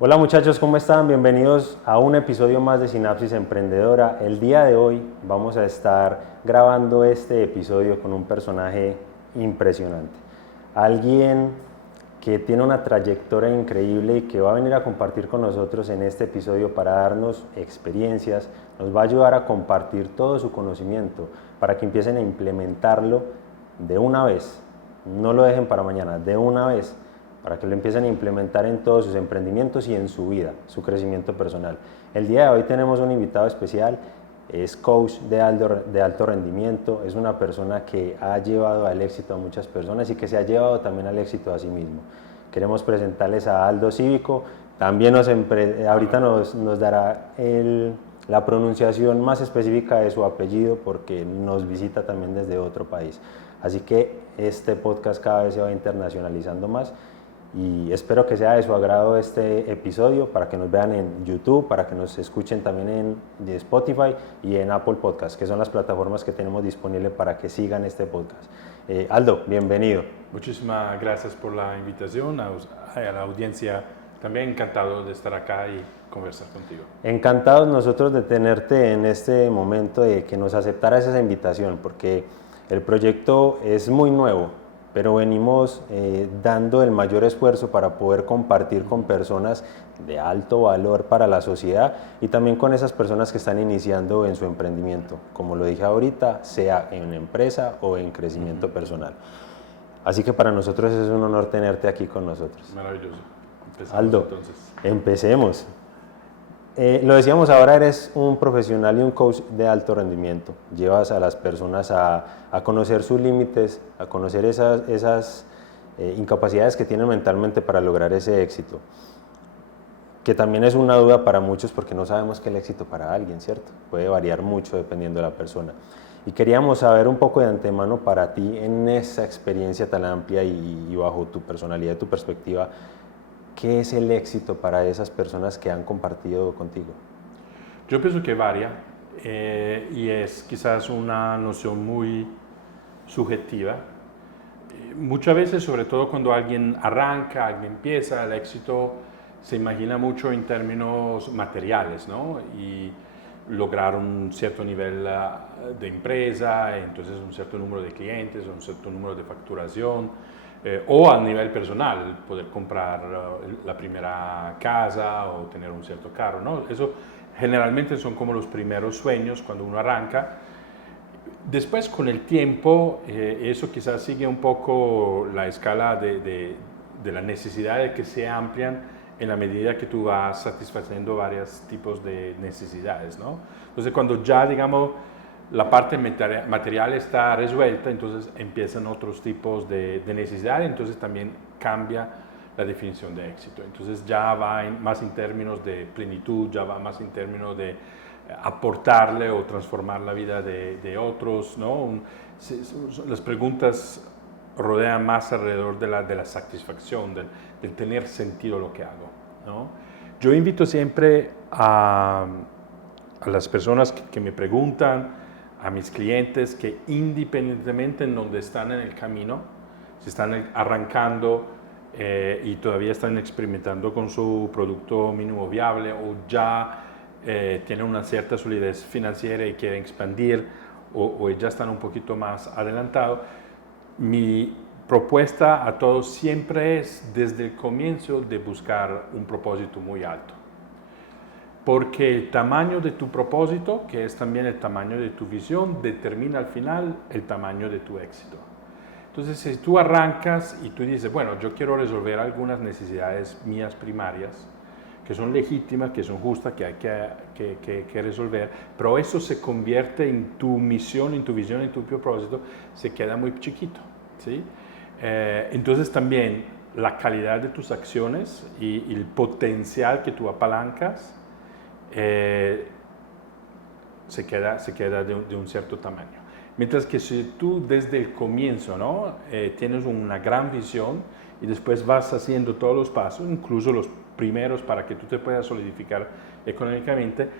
Hola muchachos, ¿cómo están? Bienvenidos a un episodio más de Sinapsis Emprendedora. El día de hoy vamos a estar grabando este episodio con un personaje impresionante. Alguien que tiene una trayectoria increíble y que va a venir a compartir con nosotros en este episodio para darnos experiencias, nos va a ayudar a compartir todo su conocimiento para que empiecen a implementarlo de una vez. No lo dejen para mañana, de una vez, para que lo empiecen a implementar en todos sus emprendimientos y en su vida, su crecimiento personal. El día de hoy tenemos un invitado especial, es coach de alto rendimiento, es una persona que ha llevado al éxito a muchas personas y que se ha llevado también al éxito a sí mismo. Queremos presentarles a Aldo Cívico, también ahorita nos dará la pronunciación más específica de su apellido porque nos visita también desde otro país. Así que este podcast cada vez se va internacionalizando más y espero que sea de su agrado este episodio para que nos vean en YouTube, para que nos escuchen también en Spotify y en Apple Podcast, que son las plataformas que tenemos disponibles para que sigan este podcast. Aldo, bienvenido. Muchísimas gracias por la invitación, a la audiencia también encantado de estar acá y conversar contigo. Encantados nosotros de tenerte en este momento, de que nos aceptaras esa invitación, porque el proyecto es muy nuevo, pero venimos dando el mayor esfuerzo para poder compartir con personas de alto valor para la sociedad y también con esas personas que están iniciando en su emprendimiento, como lo dije ahorita, sea en empresa o en crecimiento personal. Así que para nosotros es un honor tenerte aquí con nosotros. Maravilloso. Empezamos Aldo, entonces. empecemos. Lo decíamos ahora, eres un profesional y un coach de alto rendimiento. Llevas a las personas a conocer sus límites, a conocer esas incapacidades que tienen mentalmente para lograr ese éxito. Que también es una duda para muchos porque no sabemos qué es el éxito para alguien, ¿cierto? Puede variar mucho dependiendo de la persona. Y queríamos saber un poco de antemano para ti, en esa experiencia tan amplia y bajo tu personalidad y tu perspectiva, ¿qué es el éxito para esas personas que han compartido contigo? Yo pienso que varía y es quizás una noción muy subjetiva. Muchas veces, sobre todo cuando alguien arranca, alguien empieza, el éxito se imagina mucho en términos materiales, ¿no? Y lograr un cierto nivel de empresa, entonces un cierto número de clientes, un cierto número de facturación, o a nivel personal, poder comprar la primera casa o tener un cierto carro, ¿no? Eso generalmente son como los primeros sueños cuando uno arranca. Después, con el tiempo, eso quizás sigue un poco la escala de la necesidad de que se amplian en la medida que tú vas satisfaciendo varios tipos de necesidades, ¿no? Entonces, cuando ya, digamos, la parte material está resuelta, entonces empiezan otros tipos de necesidades, entonces también cambia la definición de éxito. Entonces ya va más en términos de plenitud, ya va más en términos de aportarle o transformar la vida de otros, ¿no? Las preguntas rodean más alrededor de la satisfacción, del tener sentido lo que hago, ¿no? Yo invito siempre a las personas que me preguntan, a mis clientes, que independientemente en donde están en el camino, si están arrancando y todavía están experimentando con su producto mínimo viable o ya tienen una cierta solidez financiera y quieren expandir o ya están un poquito más adelantados, mi propuesta a todos siempre es desde el comienzo de buscar un propósito muy alto. Porque el tamaño de tu propósito, que es también el tamaño de tu visión, determina al final el tamaño de tu éxito. Entonces, si tú arrancas y tú dices, bueno, yo quiero resolver algunas necesidades mías primarias, que son legítimas, que son justas, que hay que resolver, pero eso se convierte en tu misión, en tu visión, en tu propósito, se queda muy chiquito, ¿sí? Entonces también la calidad de tus acciones y el potencial que tú apalancas se queda de un cierto tamaño. Mientras que si tú desde el comienzo, ¿no? Tienes una gran visión y después vas haciendo todos los pasos, incluso los primeros para que tú te puedas solidificar económicamente,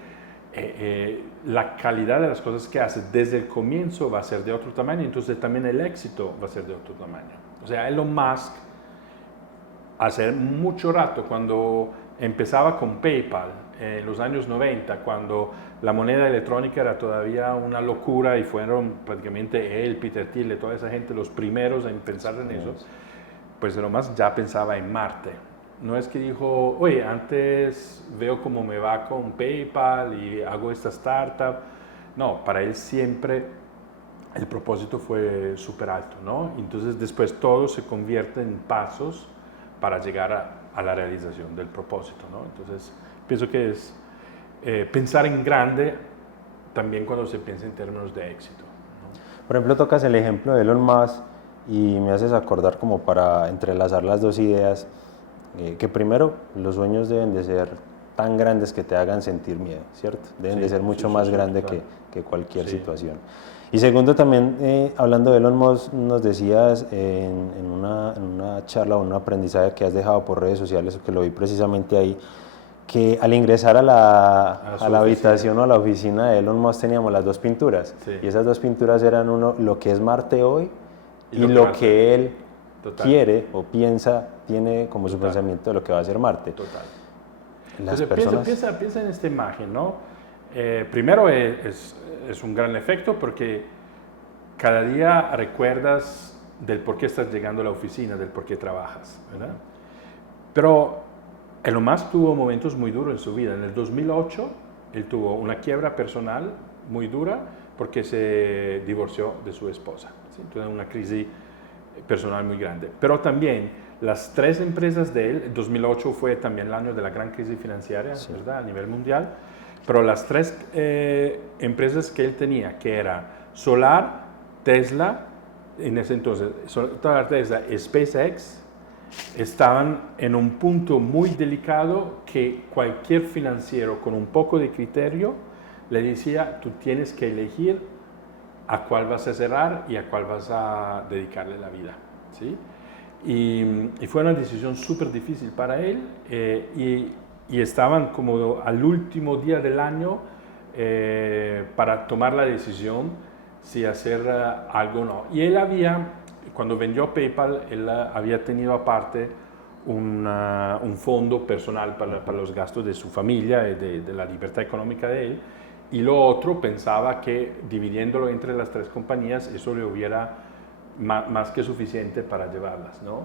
la calidad de las cosas que haces desde el comienzo va a ser de otro tamaño, entonces también el éxito va a ser de otro tamaño. O sea, Elon Musk, hace mucho rato, cuando empezaba con PayPal en los años 90, cuando la moneda electrónica era todavía una locura y fueron prácticamente él, Peter Thiel, toda esa gente los primeros en pensar en eso, pues Elon Musk ya pensaba en Marte. No es que dijo, oye, antes veo cómo me va con PayPal y hago esta startup. No, para él siempre el propósito fue súper alto, ¿no? Entonces después todo se convierte en pasos para llegar a la realización del propósito, ¿no? Entonces pienso que es pensar en grande también cuando se piensa en términos de éxito, ¿no? Por ejemplo, tocas el ejemplo de Elon Musk y me haces acordar como para entrelazar las dos ideas, que primero los sueños deben de ser tan grandes que te hagan sentir miedo, ¿cierto? Deben de ser mucho más grandes claro, que cualquier situación. Y segundo, también hablando de Elon Musk, nos decías en una charla o un aprendizaje que has dejado por redes sociales, que lo vi precisamente ahí, que al ingresar a la habitación o a la oficina de Elon Musk teníamos las dos pinturas. Y esas dos pinturas eran uno, lo que es Marte hoy y lo que él quiere o piensa, tiene como su pensamiento de lo que va a ser Marte. Total. Las Entonces piensa en esta imagen, ¿no? Primero es un gran efecto porque cada día recuerdas del por qué estás llegando a la oficina, del por qué trabajas, ¿verdad? Pero Elon Musk tuvo momentos muy duros en su vida. En el 2008 él tuvo una quiebra personal muy dura porque se divorció de su esposa, ¿sí? Entonces una crisis personal muy grande. Pero también las tres empresas de él, el 2008 fue también el año de la gran crisis financiera, ¿verdad? A nivel mundial. Pero las tres empresas que él tenía, que era Solar, Tesla, en ese entonces, Solar, Tesla, SpaceX, estaban en un punto muy delicado que cualquier financiero con un poco de criterio le decía, tú tienes que elegir a cuál vas a cerrar y a cuál vas a dedicarle la vida, ¿sí? Y fue una decisión súper difícil para él y estaban como al último día del año para tomar la decisión si hacer algo o no. Y él cuando vendió PayPal, él había tenido aparte un fondo personal para los gastos de su familia y de la libertad económica de él. Y lo otro pensaba que dividiéndolo entre las tres compañías, eso le hubiera más que suficiente para llevarlas, ¿no?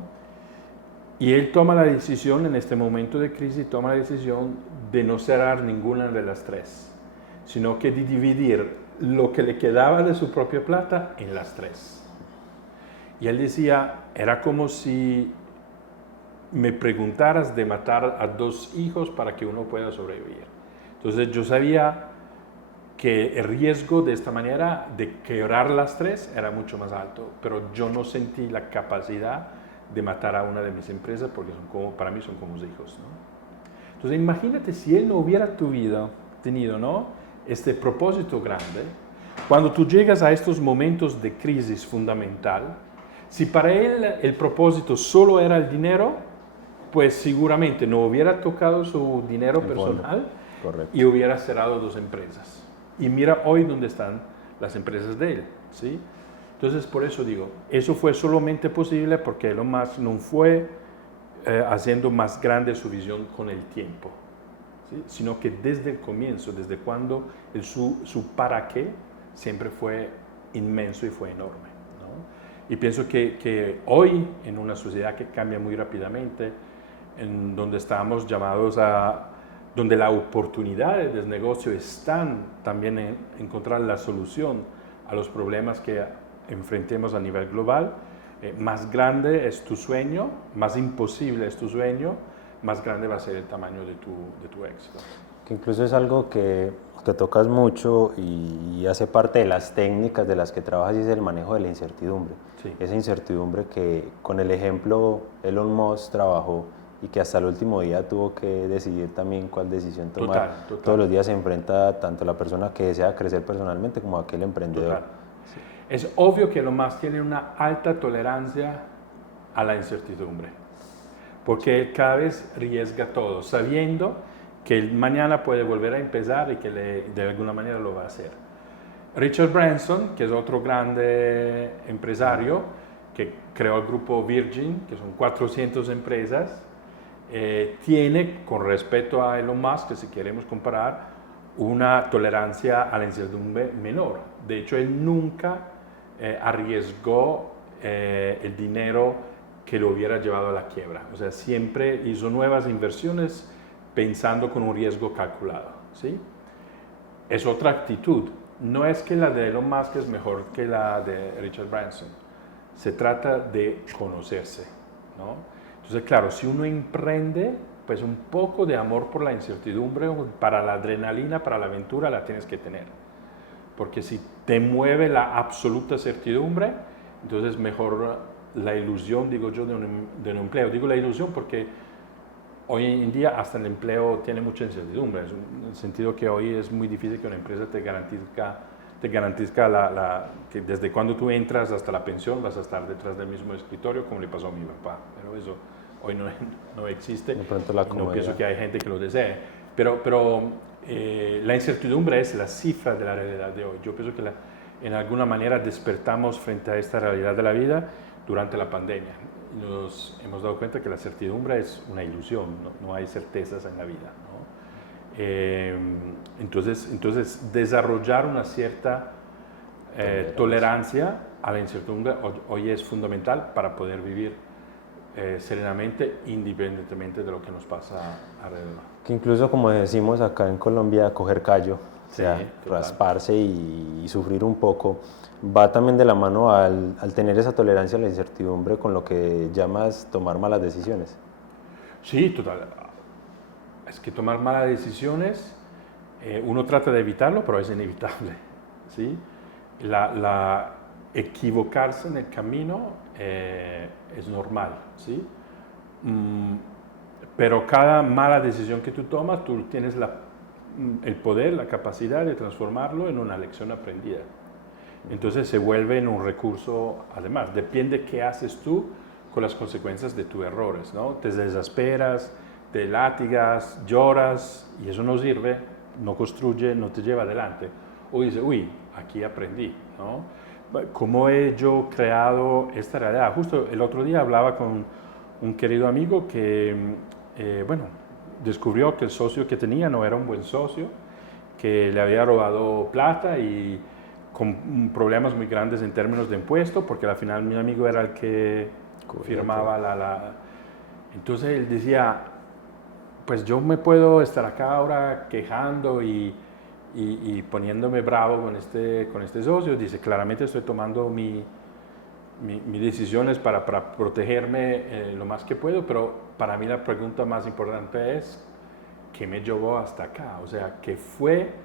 Y él toma la decisión en este momento de crisis, toma la decisión de no cerrar ninguna de las tres, sino que de dividir lo que le quedaba de su propia plata en las tres. Y él decía, era como si me preguntaras de matar a dos hijos para que uno pueda sobrevivir. Entonces yo sabía que el riesgo de esta manera de quebrar las tres era mucho más alto, pero yo no sentí la capacidad de matar a una de mis empresas porque para mí son como hijos, ¿no? Entonces imagínate si él no hubiera tenido, ¿no?, este propósito grande, cuando tú llegas a estos momentos de crisis fundamental, si para él el propósito solo era el dinero, pues seguramente no hubiera tocado su dinero personal y hubiera cerrado dos empresas. Y mira hoy dónde están las empresas de él, ¿sí? Entonces, por eso digo, eso fue solamente posible porque Elon Musk no fue haciendo más grande su visión con el tiempo, ¿sí? Sino que desde el comienzo, desde cuando su para qué siempre fue inmenso y fue enorme, ¿no? Y pienso que hoy, en una sociedad que cambia muy rápidamente, en donde estamos llamados donde las oportunidades de negocio están también en encontrar la solución a los problemas que enfrentemos a nivel global, más grande es tu sueño, más imposible es tu sueño, más grande va a ser el tamaño de tu éxito. Que incluso es algo que tocas mucho y hace parte de las técnicas de las que trabajas y es el manejo de la incertidumbre. Sí. Esa incertidumbre que con el ejemplo Elon Musk trabajó y que hasta el último día tuvo que decidir también cuál decisión tomar. Total. Todos los días se enfrenta tanto la persona que desea crecer personalmente como aquel emprendedor. Sí. Es obvio que Elon Musk tiene una alta tolerancia a la incertidumbre, porque él cada vez arriesga todo, sabiendo que mañana puede volver a empezar y que de alguna manera lo va a hacer. Richard Branson, que es otro grande empresario, que creó el grupo Virgin, que son 400 empresas, tiene, con respecto a Elon Musk, que si queremos comparar, una tolerancia a la incertidumbre menor. De hecho, él nunca arriesgó el dinero que lo hubiera llevado a la quiebra. O sea, siempre hizo nuevas inversiones pensando con un riesgo calculado, ¿sí? Es otra actitud. No es que la de Elon Musk es mejor que la de Richard Branson. Se trata de conocerse, ¿no? Entonces, claro, si uno emprende, pues un poco de amor por la incertidumbre, para la adrenalina, para la aventura, la tienes que tener. Porque si te mueve la absoluta certidumbre, entonces mejor la ilusión, digo yo, de un empleo. Digo la ilusión porque hoy en día hasta el empleo tiene mucha incertidumbre, en el sentido que hoy es muy difícil que una empresa te garantiza que desde cuando tú entras hasta la pensión vas a estar detrás del mismo escritorio, como le pasó a mi papá. Pero eso hoy no existe. De pronto la y no comodidad. pienso que hay gente que lo desee. Pero la incertidumbre es la cifra de la realidad de hoy. Yo pienso que en alguna manera despertamos frente a esta realidad de la vida durante la pandemia. Nos hemos dado cuenta que la certidumbre es una ilusión, no hay certezas en la vida, ¿no? Entonces, desarrollar una cierta tolerancia a la incertidumbre hoy es fundamental para poder vivir serenamente, independientemente de lo que nos pasa alrededor. Que incluso, como decimos acá en Colombia, coger callo, o sea, total. rasparse y sufrir un poco, va también de la mano al tener esa tolerancia a la incertidumbre con lo que llamas tomar malas decisiones. Sí, total. Es que tomar malas decisiones, uno trata de evitarlo, pero es inevitable, ¿sí? La equivocarse en el camino es normal, ¿sí? Pero cada mala decisión que tú tomas, tú tienes el poder, la capacidad de transformarlo en una lección aprendida. Entonces se vuelve en un recurso, además, depende qué haces tú con las consecuencias de tus errores, ¿no? Te desesperas, te látigas, lloras, y eso no sirve, no construye, no te lleva adelante. O dices, uy, aquí aprendí, ¿no? ¿Cómo he yo creado esta realidad? Justo el otro día hablaba con un querido amigo que, descubrió que el socio que tenía no era un buen socio, que le había robado plata y con problemas muy grandes en términos de impuestos, porque al final mi amigo era el que firmaba Entonces él decía, pues yo me puedo estar acá ahora quejando y poniéndome bravo con este socio. Dice, claramente estoy tomando mis decisiones para protegerme lo más que puedo, pero para mí la pregunta más importante es, ¿qué me llevó hasta acá? O sea, ¿qué fue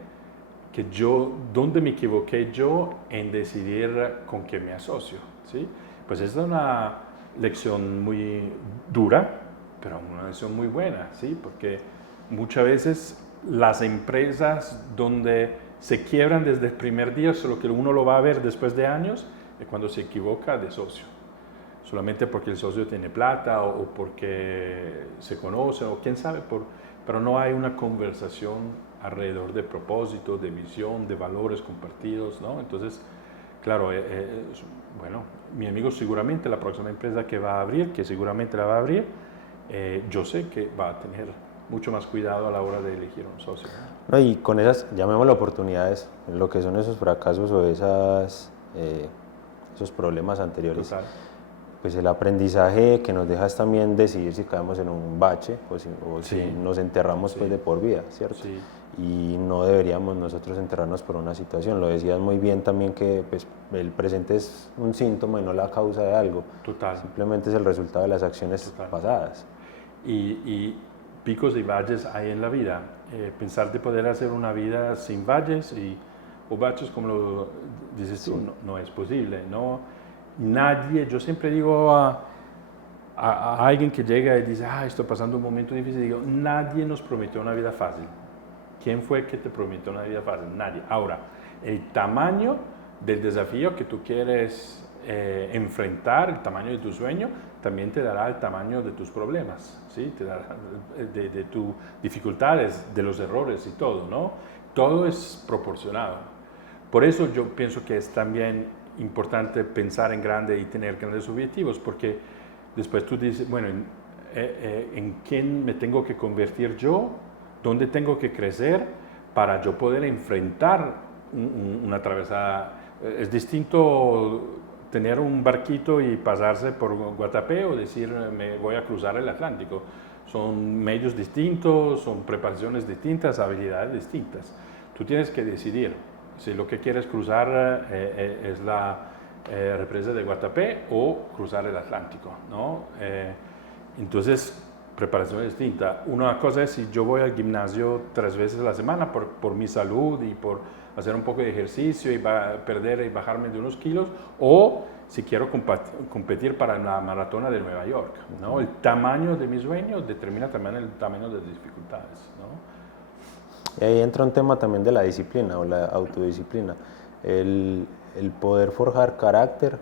dónde me equivoqué yo en decidir con quién me asocio? ¿Sí? Pues es una lección muy dura, pero una lección muy buena, ¿sí? Porque muchas veces las empresas donde se quiebran desde el primer día, solo que uno lo va a ver después de años, es cuando se equivoca de socio. Solamente porque el socio tiene plata o porque se conoce o quién sabe, pero no hay una conversación alrededor de propósito, de visión, de valores compartidos, ¿no? Entonces, claro, bueno, mi amigo seguramente la próxima empresa que va a abrir, que seguramente la va a abrir, yo sé que va a tener mucho más cuidado a la hora de elegir un socio. No, y con esas, llamémoslo oportunidades, lo que son esos fracasos o esos problemas anteriores, Total. pues el aprendizaje que nos deja es también decidir si caemos en un bache o si Sí. nos enterramos pues Sí. de por vida, ¿cierto? Sí. Y no deberíamos nosotros enterrarnos por una situación. Lo decías muy bien también que pues, el presente es un síntoma y no la causa de algo. Total. Simplemente es el resultado de las acciones Total. pasadas. Y picos y valles hay en la vida. Pensar de poder hacer una vida sin valles o baches, como lo dices tú, no es posible, ¿no? Nadie, yo siempre digo a alguien que llega y dice, estoy pasando un momento difícil, digo, nadie nos prometió una vida fácil. ¿Quién fue que te prometió una vida fácil? Nadie. Ahora, el tamaño del desafío que tú quieres enfrentar, el tamaño de tu sueño, también te dará el tamaño de tus problemas, ¿sí? Te dará de tus dificultades, de los errores y todo, ¿no? Todo es proporcionado. Por eso yo pienso que es también importante pensar en grande y tener grandes objetivos, porque después tú dices, bueno, en quién me tengo que convertir yo, dónde tengo que crecer para yo poder enfrentar una travesada. Es distinto tener un barquito y pasarse por Guatapé o decir me voy a cruzar el Atlántico. Son medios distintos, son preparaciones distintas, habilidades distintas. Tú tienes que decidir si lo que quieres cruzar es la represa de Guatapé o cruzar el Atlántico, ¿no? Entonces, preparación distinta. Una cosa es si yo voy al gimnasio 3 veces a la semana por mi salud y por hacer un poco de ejercicio y perder y bajarme de unos kilos, o si quiero competir para la maratona de Nueva York, ¿no? El tamaño de mi sueño determina también el tamaño de las dificultades, ¿no? Y ahí entra un tema también de la disciplina o la autodisciplina, el poder forjar carácter,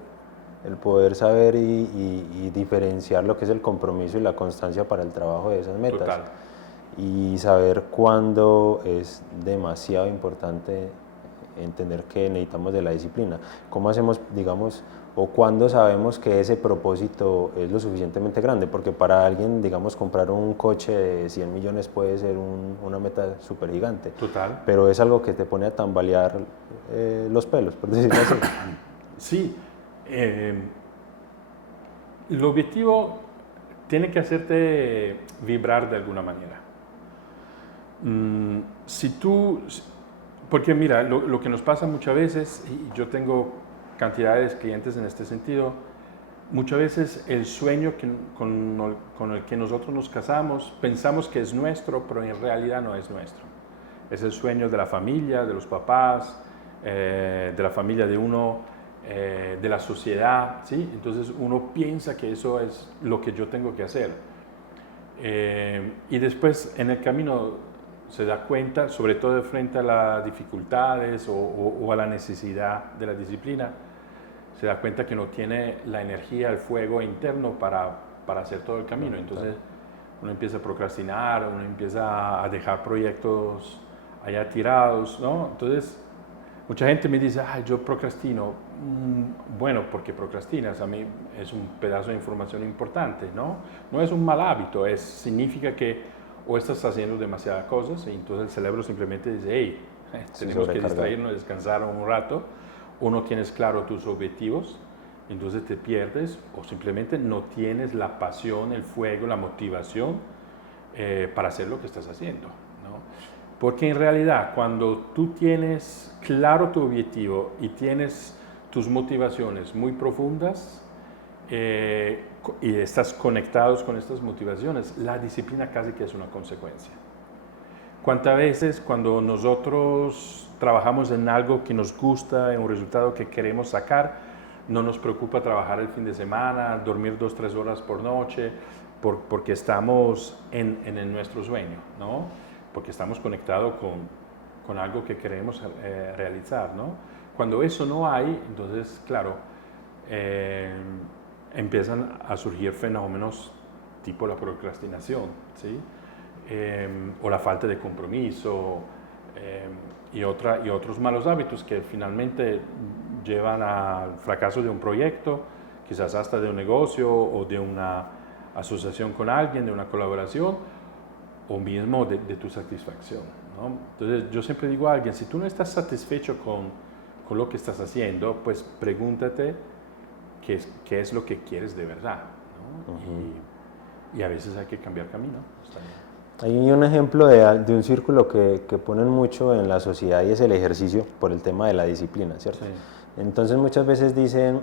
el poder saber y diferenciar lo que es el compromiso y la constancia para el trabajo de esas metas. Total. Y saber cuándo es demasiado importante entender que necesitamos de la disciplina. ¿Cómo hacemos, digamos, o cuándo sabemos que ese propósito es lo suficientemente grande? Porque para alguien, digamos, comprar un coche de 100 millones puede ser una meta súper gigante. Total. Pero es algo que te pone a tambalear los pelos, por decirlo así. Sí. El objetivo tiene que hacerte vibrar de alguna manera. Porque mira, lo que nos pasa muchas veces, y yo tengo cantidades de clientes en este sentido, muchas veces el sueño con el que nosotros nos casamos, pensamos que es nuestro, pero en realidad no es nuestro. Es el sueño de la familia, de los papás, de la familia de uno, de la sociedad, ¿sí? Entonces uno piensa que eso es lo que yo tengo que hacer. Y después en el camino se da cuenta, sobre todo frente a las dificultades o a la necesidad de la disciplina, se da cuenta que no tiene la energía, el fuego interno para hacer todo el camino. Entonces uno empieza a procrastinar, uno empieza a dejar proyectos allá tirados, ¿no? Entonces mucha gente me dice, ay, yo procrastino. Bueno, ¿por qué procrastinas? A mí es un pedazo de información importante, ¿no? No es un mal hábito, significa que o estás haciendo demasiadas cosas y entonces el cerebro simplemente dice, hey, tenemos que distraernos, descansar un rato, o no tienes claro tus objetivos, entonces te pierdes, o simplemente no tienes la pasión, el fuego, la motivación para hacer lo que estás haciendo, ¿no? Porque en realidad cuando tú tienes claro tu objetivo y tienes tus motivaciones muy profundas, y estás conectados con estas motivaciones, la disciplina casi que es una consecuencia. ¿Cuántas veces cuando nosotros trabajamos en algo que nos gusta, en un resultado que queremos sacar, no nos preocupa trabajar el fin de semana, dormir 2-3 horas por noche, porque estamos en nuestro sueño, ¿no? Porque estamos conectados con algo que queremos realizar, ¿no? Cuando eso no hay, entonces, claro, empiezan a surgir fenómenos tipo la procrastinación, ¿sí? O la falta de compromiso y otros malos hábitos que finalmente llevan al fracaso de un proyecto, quizás hasta de un negocio o de una asociación con alguien, de una colaboración o mismo de tu satisfacción, ¿no? Entonces yo siempre digo a alguien, si tú no estás satisfecho con lo que estás haciendo, pues pregúntate qué es lo que quieres de verdad, ¿no? Y a veces hay que cambiar camino. Hay un ejemplo de un círculo que ponen mucho en la sociedad y es el ejercicio por el tema de la disciplina, ¿cierto? Sí. Entonces muchas veces dicen,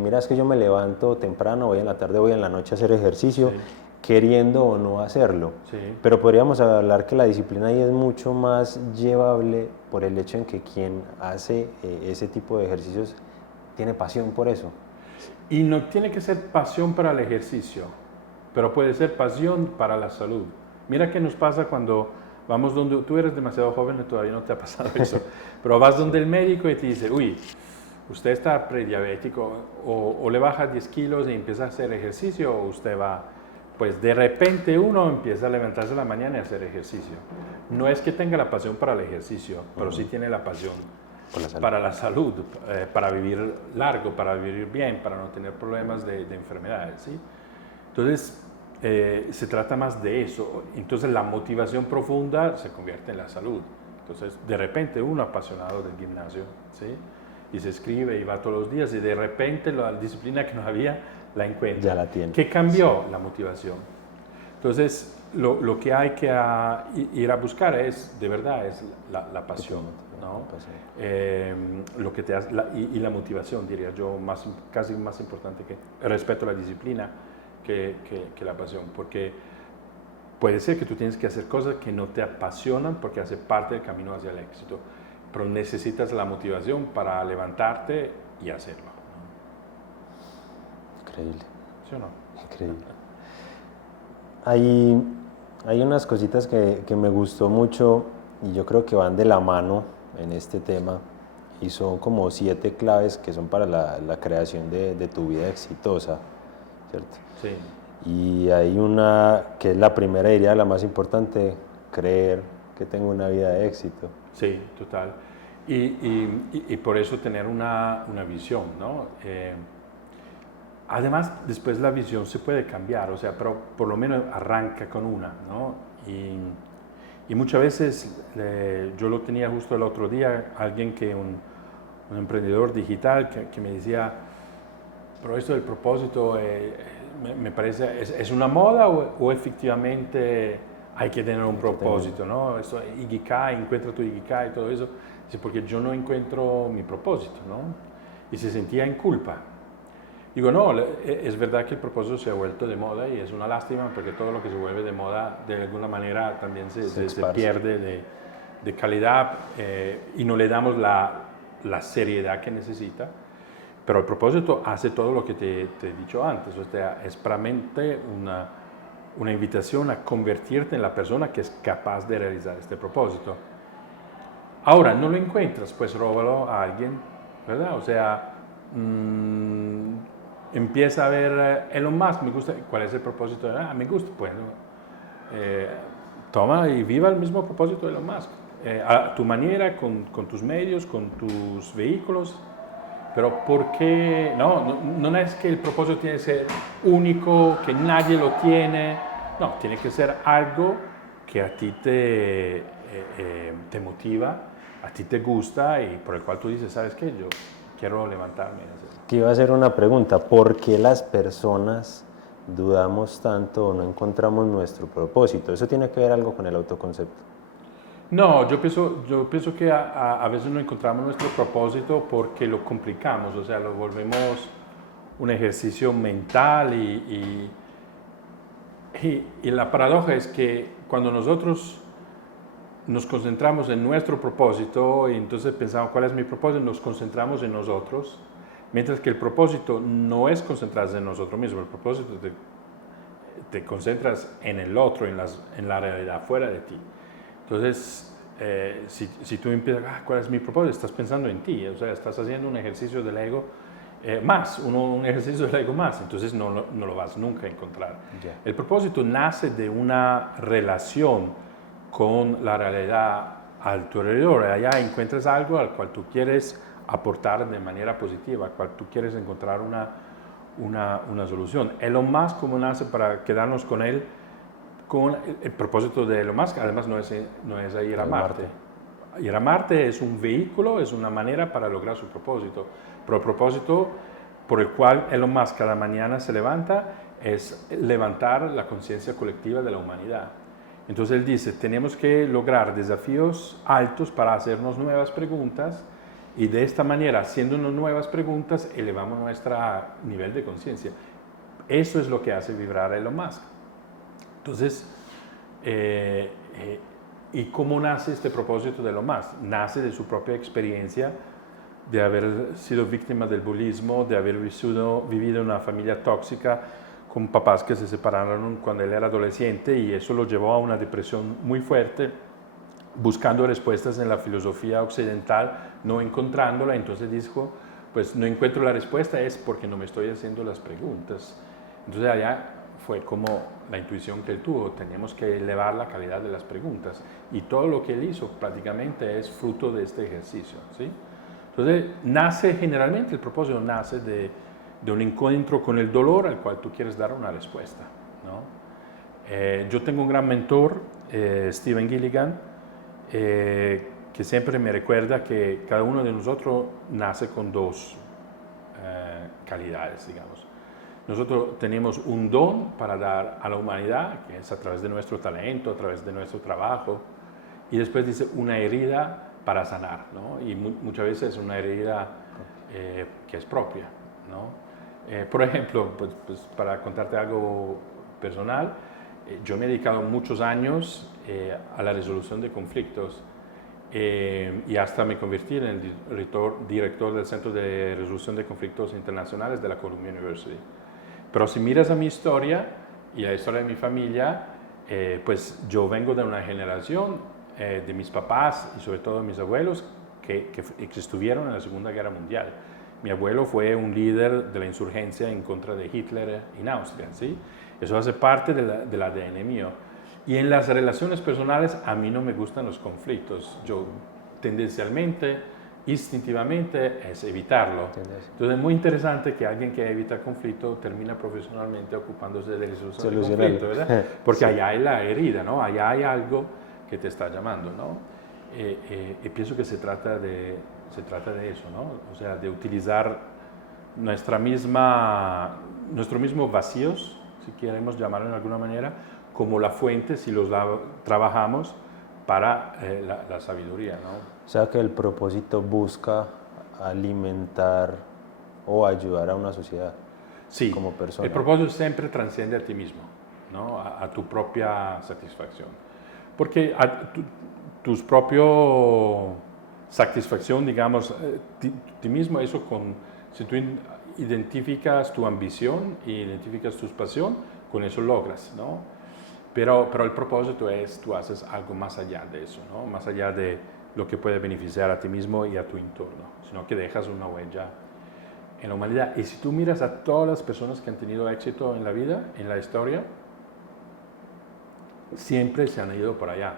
mira, es que yo me levanto temprano, voy en la tarde, voy en la noche a hacer ejercicio, sí, queriendo o no hacerlo. Sí. Pero podríamos hablar que la disciplina ahí es mucho más llevable por el hecho en que quien hace ese tipo de ejercicios tiene pasión por eso. Y no tiene que ser pasión para el ejercicio, pero puede ser pasión para la salud. Mira qué nos pasa cuando vamos donde, tú eres demasiado joven y todavía no te ha pasado eso, pero vas donde el médico y te dice, uy, usted está prediabético, o le baja 10 kilos y empieza a hacer ejercicio, o usted va, pues de repente uno empieza a levantarse en la mañana y a hacer ejercicio. No es que tenga la pasión para el ejercicio, pero sí tiene la pasión para la salud, para vivir largo, para vivir bien, para no tener problemas de enfermedades, ¿sí? Entonces, se trata más de eso. Entonces la motivación profunda se convierte en la salud. Entonces de repente uno apasionado del gimnasio, ¿sí? Y se inscribe y va todos los días y de repente la disciplina que no había la encuentra. Ya la tiene. ¿Qué cambió? La motivación. Entonces lo que hay que ir a buscar es, de verdad, es la pasión, ¿no? Lo que te hace, y la motivación, diría yo, casi más importante que respecto a la disciplina que la pasión, porque puede ser que tú tienes que hacer cosas que no te apasionan porque hace parte del camino hacia el éxito, pero necesitas la motivación para levantarte y hacerlo, ¿no? Increíble. ¿Sí o no? Increíble. Hay unas cositas que me gustó mucho y yo creo que van de la mano en este tema y son como 7 claves que son para la creación de tu vida exitosa, ¿cierto? Sí. Y hay una que es la primera, diría la más importante, creer que tengo una vida de éxito. Sí, total. Y por eso tener una visión, ¿no? Además, después la visión se puede cambiar, o sea, pero por lo menos arranca con una, ¿no? Y muchas veces, yo lo tenía justo el otro día, un emprendedor digital que me decía, pero esto del propósito me parece, ¿es una moda o efectivamente hay que tener un propósito, ¿no? Esto, Ikigai, encuentra tu Ikigai y todo eso. Dice, porque yo no encuentro mi propósito, ¿no? Y se sentía en culpa. Digo, no, es verdad que el propósito se ha vuelto de moda y es una lástima porque todo lo que se vuelve de moda de alguna manera también se pierde de calidad y no le damos la seriedad que necesita. Pero el propósito hace todo lo que te he dicho antes, o sea, es realmente una invitación a convertirte en la persona que es capaz de realizar este propósito. Ahora, no lo encuentras, pues róbalo a alguien, ¿verdad? O sea, empieza a ver Elon Musk, me gusta, ¿cuál es el propósito? Me gusta, pues, toma y viva el mismo propósito de Elon Musk, a tu manera, con tus medios, con tus vehículos, pero ¿por qué? No es que el propósito tiene que ser único, que nadie lo tiene, no, tiene que ser algo que a ti te motiva, a ti te gusta y por el cual tú dices, ¿sabes qué? Yo quiero levantarme. Que iba a hacer una pregunta, ¿por qué las personas dudamos tanto o no encontramos nuestro propósito? ¿Eso tiene que ver algo con el autoconcepto? No, yo pienso que a veces no encontramos nuestro propósito porque lo complicamos, o sea, lo volvemos un ejercicio mental y la paradoja es que cuando nosotros nos concentramos en nuestro propósito y entonces pensamos cuál es mi propósito, nos concentramos en nosotros, mientras que el propósito no es concentrarse en nosotros mismos, el propósito te concentras en el otro, en la realidad fuera de ti. Entonces, si tú empiezas, ¿cuál es mi propósito? Estás pensando en ti, o sea, estás haciendo un ejercicio del ego un ejercicio del ego más, entonces no lo vas nunca a encontrar. Yeah. El propósito nace de una relación con la realidad a tu alrededor, allá encuentras algo al cual tú quieres aportar de manera positiva, al cual tú quieres encontrar una solución. Elon Musk, ¿cómo nace para quedarnos con él? Con el propósito de Elon Musk, además no es ir a Marte. Ir a Marte es un vehículo, es una manera para lograr su propósito. Pero el propósito por el cual Elon Musk cada mañana se levanta es levantar la conciencia colectiva de la humanidad. Entonces él dice, tenemos que lograr desafíos altos para hacernos nuevas preguntas y de esta manera, haciéndonos nuevas preguntas, elevamos nuestro nivel de conciencia. Eso es lo que hace vibrar a Elon Musk. Entonces, ¿y cómo nace este propósito de Elon Musk? Nace de su propia experiencia de haber sido víctima del bullismo, de haber vivido en una familia tóxica con papás que se separaron cuando él era adolescente y eso lo llevó a una depresión muy fuerte, buscando respuestas en la filosofía occidental, no encontrándola, entonces dijo, pues no encuentro la respuesta, es porque no me estoy haciendo las preguntas. Entonces allá fue como la intuición que él tuvo, teníamos que elevar la calidad de las preguntas y todo lo que él hizo prácticamente es fruto de este ejercicio, ¿sí? Entonces generalmente el propósito nace de un encuentro con el dolor al cual tú quieres dar una respuesta, ¿no? Yo tengo un gran mentor, Stephen Gilligan, que siempre me recuerda que cada uno de nosotros nace con dos calidades, digamos. Nosotros tenemos un don para dar a la humanidad, que es a través de nuestro talento, a través de nuestro trabajo, y después dice una herida para sanar, ¿no? Y muchas veces es una herida que es propia, ¿no? Por ejemplo, pues para contarte algo personal, yo me he dedicado muchos años a la resolución de conflictos y hasta me convertí en el director del Centro de Resolución de Conflictos Internacionales de la Columbia University. Pero si miras a mi historia y la historia de mi familia, pues yo vengo de una generación de mis papás y sobre todo de mis abuelos que estuvieron en la Segunda Guerra Mundial. Mi abuelo fue un líder de la insurgencia en contra de Hitler en Austria, ¿sí? Eso hace parte del ADN mío. Y en las relaciones personales a mí no me gustan los conflictos. Yo tendencialmente, instintivamente, es evitarlo. Entonces es muy interesante que alguien que evita conflicto termina profesionalmente ocupándose de la resolución de conflicto, ¿verdad? Porque sí, allá hay la herida, ¿no? Allá hay algo que te está llamando, ¿no? Y pienso que se trata de eso, ¿no? O sea, de utilizar nuestros mismos vacíos, si queremos llamarlo de alguna manera, como la fuente, si los trabajamos, para la sabiduría, ¿no? O sea que el propósito busca alimentar o ayudar a una sociedad, sí, como persona. El propósito siempre transciende a ti mismo, ¿no? A tu propia satisfacción. Porque tus propios satisfacción, digamos, ti mismo, eso si tú identificas tu ambición y identificas tu pasión, con eso logras, ¿no? Pero el propósito es, tú haces algo más allá de eso, ¿no? Más allá de lo que puede beneficiar a ti mismo y a tu entorno, sino que dejas una huella en la humanidad. Y si tú miras a todas las personas que han tenido éxito en la vida, en la historia, siempre se han ido por allá.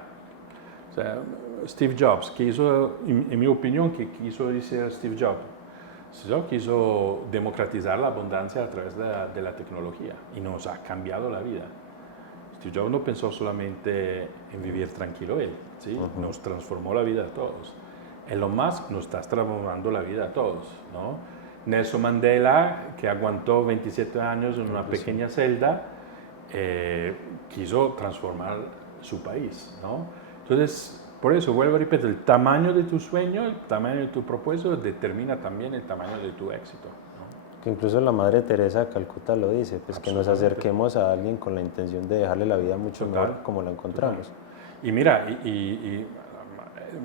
O sea, Steve Jobs, que hizo, en mi opinión, que quiso decir Steve Jobs? Steve Jobs quiso democratizar la abundancia a través de la tecnología y nos ha cambiado la vida. Steve Jobs no pensó solamente en vivir tranquilo él, ¿sí? Nos transformó la vida a todos. Elon Musk nos está transformando la vida a todos, ¿no? Nelson Mandela, que aguantó 27 años en una pequeña celda, quiso transformar su país, ¿no? Entonces, por eso, vuelvo a repetir, el tamaño de tu sueño, el tamaño de tu propósito determina también el tamaño de tu éxito, ¿no? Que incluso la Madre Teresa de Calcuta lo dice, pues que nos acerquemos a alguien con la intención de dejarle la vida mucho mejor como la encontramos. Total. Y mira,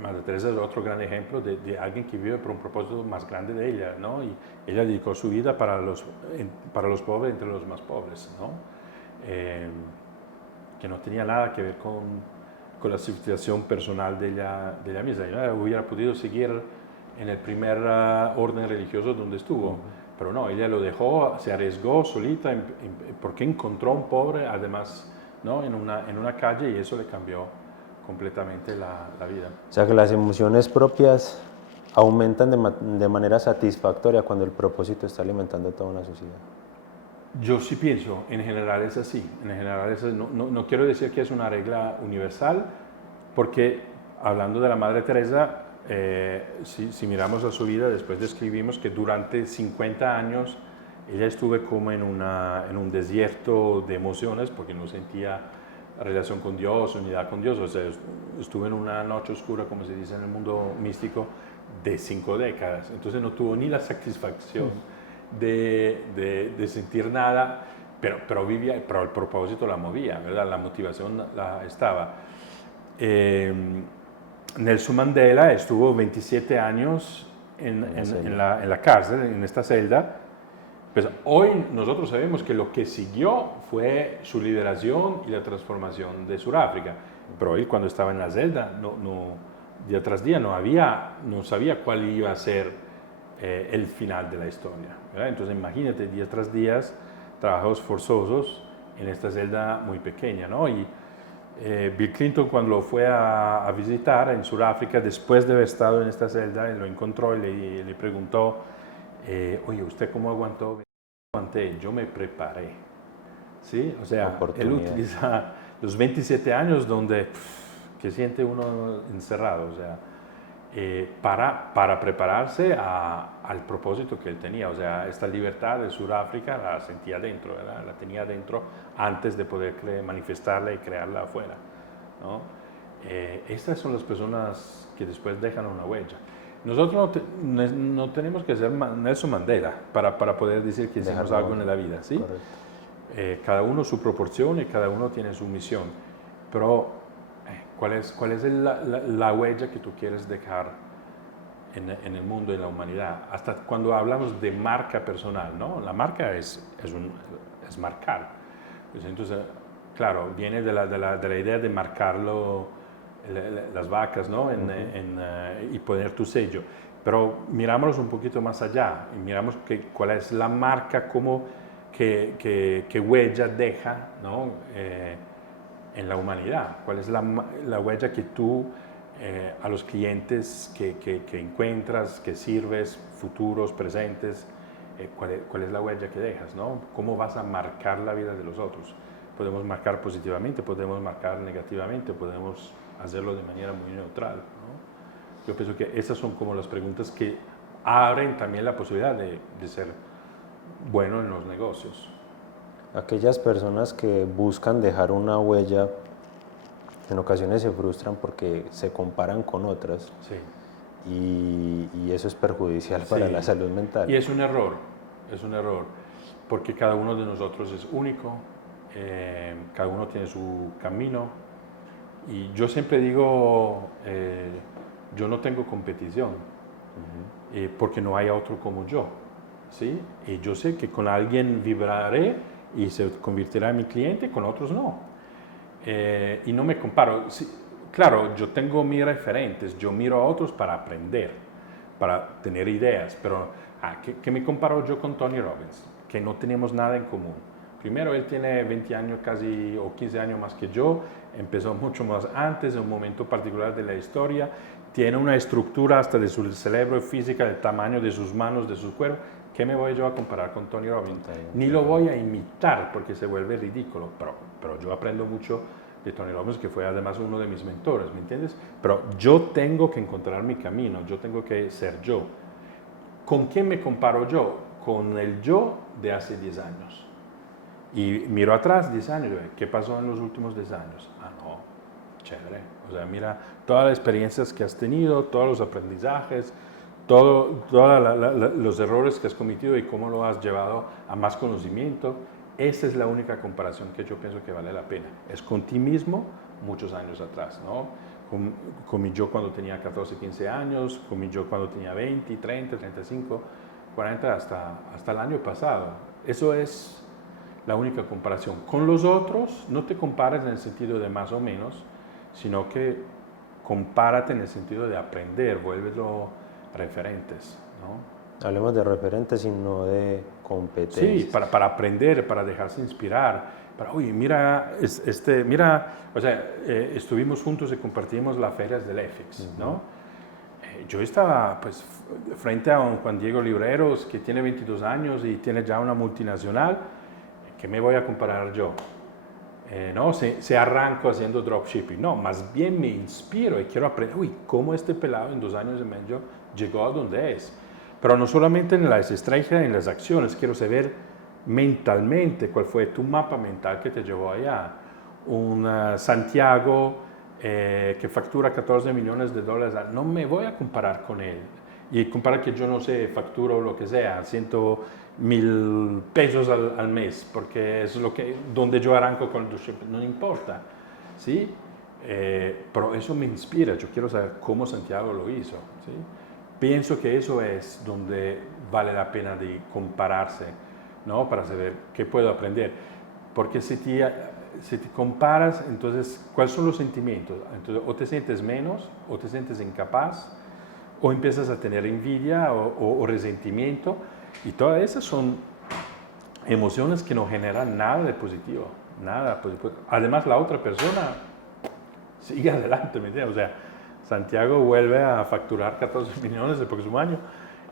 Madre Teresa es otro gran ejemplo de alguien que vive por un propósito más grande de ella, ¿no? Y ella dedicó su vida para los pobres entre los más pobres, ¿no? Que no tenía nada que ver con la situación personal de ella misma. Ella hubiera podido seguir en el primer orden religioso donde estuvo, pero no, ella lo dejó, se arriesgó solita porque encontró un pobre, además, ¿no? en una calle, y eso le cambió completamente la vida. O sea que las emociones propias aumentan de manera satisfactoria cuando el propósito está alimentando a toda una sociedad. Yo sí pienso, en general es así. En general es así. No quiero decir que es una regla universal, porque hablando de la Madre Teresa, si miramos a su vida, después describimos que durante 50 años ella estuvo como en un desierto de emociones, porque no sentía relación con Dios, unidad con Dios. O sea, estuvo en una noche oscura, como se dice en el mundo místico, de 5 décadas. Entonces no tuvo ni la satisfacción de sentir nada, pero vivía, pero el propósito la movía, ¿verdad? La motivación estaba. Nelson Mandela estuvo 27 años en la cárcel, en esta celda. Pues hoy nosotros sabemos que lo que siguió fue su liberación y la transformación de Sudáfrica. Pero él, cuando estaba en la celda, día tras día no sabía cuál iba a ser el final de la historia, ¿verdad? Entonces imagínate, día tras día, trabajos forzosos en esta celda muy pequeña, ¿no? Y Bill Clinton, cuando lo fue a visitar en Sudáfrica, después de haber estado en esta celda, él lo encontró y le preguntó, oye, ¿usted cómo aguantó? Aguanté, yo me preparé. ¿sí? O sea, él Oportunidad. utiliza los 27 años donde que siente uno encerrado, o sea, para prepararse al propósito que él tenía, o sea, esta libertad de Sudáfrica la sentía dentro, ¿verdad? La tenía dentro antes de poder manifestarla y crearla afuera, ¿no? Estas son las personas que después dejan una huella. Nosotros no tenemos que ser Nelson Mandela para poder decir que hicimos algo en la vida, ¿sí? Cada uno su proporción y cada uno tiene su misión, pero ¿cuál es la huella que tú quieres dejar en el mundo y en la humanidad? Hasta cuando hablamos de marca personal, ¿no? La marca es marcar. Pues entonces, claro, viene de la idea de marcarlo, las vacas, ¿no? Y poner tu sello. Pero miramos un poquito más allá y miramos cuál es la marca, qué huella deja, ¿no? En la humanidad. ¿Cuál es la huella que tú a los clientes que encuentras, que sirves, futuros, presentes, cuál es la huella que dejas, ¿no? ¿Cómo vas a marcar la vida de los otros? Podemos marcar positivamente, podemos marcar negativamente, podemos hacerlo de manera muy neutral, ¿no? Yo pienso que esas son como las preguntas que abren también la posibilidad de ser bueno en los negocios. Aquellas personas que buscan dejar una huella, en ocasiones se frustran porque se comparan con otras. Sí. Y eso es perjudicial para la salud mental. Y es un error, porque cada uno de nosotros es único, cada uno tiene su camino, y yo siempre digo, yo no tengo competición, porque no hay otro como yo, ¿sí? Y yo sé que con alguien vibraré y se convertirá en mi cliente, con otros no. Y no me comparo. Sí, claro, yo tengo mis referentes, yo miro a otros para aprender, para tener ideas, pero ¿qué me comparo yo con Tony Robbins? Que no tenemos nada en común. Primero, él tiene 20 años casi o 15 años más que yo, empezó mucho más antes, en un momento particular de la historia, tiene una estructura hasta de su cerebro física, del tamaño de sus manos, de su cuerpo. ¿Qué me voy yo a comparar con Tony Robbins? Ni lo voy a imitar porque se vuelve ridículo, pero yo aprendo mucho de Tony Robbins, que fue además uno de mis mentores, ¿me entiendes? Pero yo tengo que encontrar mi camino, yo tengo que ser yo. ¿Con quién me comparo yo? Con el yo de hace 10 años. Y miro atrás 10 años, ¿qué pasó en los últimos 10 años? No, chévere. O sea, mira todas las experiencias que has tenido, todos los aprendizajes, todos los errores que has cometido y cómo lo has llevado a más conocimiento. Esa es la única comparación que yo pienso que vale la pena. Es con ti mismo muchos años atrás, ¿no? Con mi yo cuando tenía 14, 15 años, con mi yo cuando tenía 20, 30, 35, 40, hasta el año pasado. Eso es la única comparación. Con los otros, no te compares en el sentido de más o menos, sino que compárate en el sentido de aprender, vuélvelo referentes, ¿no? Hablemos de referentes y no de competencias. Sí, para aprender, para dejarse inspirar. Uy, mira, o sea, estuvimos juntos y compartimos las ferias del EFIX, ¿no? Yo estaba, pues, frente a un Juan Diego Libreros que tiene 22 años y tiene ya una multinacional. ¿Qué me voy a comparar yo? No, se arranco haciendo dropshipping. No, más bien me inspiro y quiero aprender. Uy, ¿cómo este pelado en 2 años y medio llegó a donde es? Pero no solamente en las estrategias, en las acciones, quiero saber mentalmente cuál fue tu mapa mental que te llevó allá. Un Santiago que factura 14 millones de dólares, no me voy a comparar con él. Y comparar que yo no sé, facturo lo que sea, 100,000 pesos al mes, porque es donde yo arranco con el dropshipping, no importa, ¿sí? Pero eso me inspira, yo quiero saber cómo Santiago lo hizo, ¿sí? Pienso que eso es donde vale la pena de compararse, ¿no? Para saber qué puedo aprender. Porque si te comparas, entonces, ¿cuáles son los sentimientos? Entonces, o te sientes menos, o te sientes incapaz, o empiezas a tener envidia o resentimiento. Y todas esas son emociones que no generan nada de positivo. Nada positivo. Además, la otra persona sigue adelante, ¿me entiendes? O sea, Santiago vuelve a facturar 14 millones el próximo año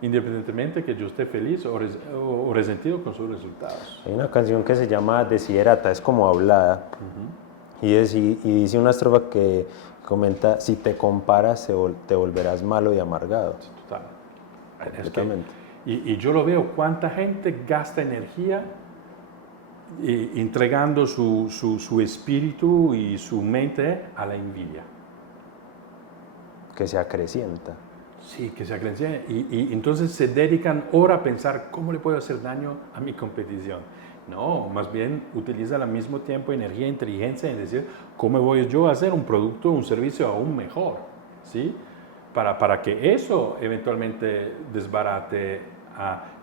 independientemente que yo esté feliz o resentido con sus resultados. Hay una canción que se llama Desiderata, es como hablada, y dice una estrofa que comenta, si te comparas te volverás malo y amargado. Total. Completamente. Y yo lo veo, cuánta gente gasta energía entregando su espíritu y su mente a la envidia. Que se acrecienta. Sí, que se acrecienta. Y entonces se dedican ahora a pensar cómo le puedo hacer daño a mi competición. No, más bien utiliza al mismo tiempo energía e inteligencia en decir cómo voy yo a hacer un producto, un servicio aún mejor, ¿sí? Para que eso eventualmente desbarate,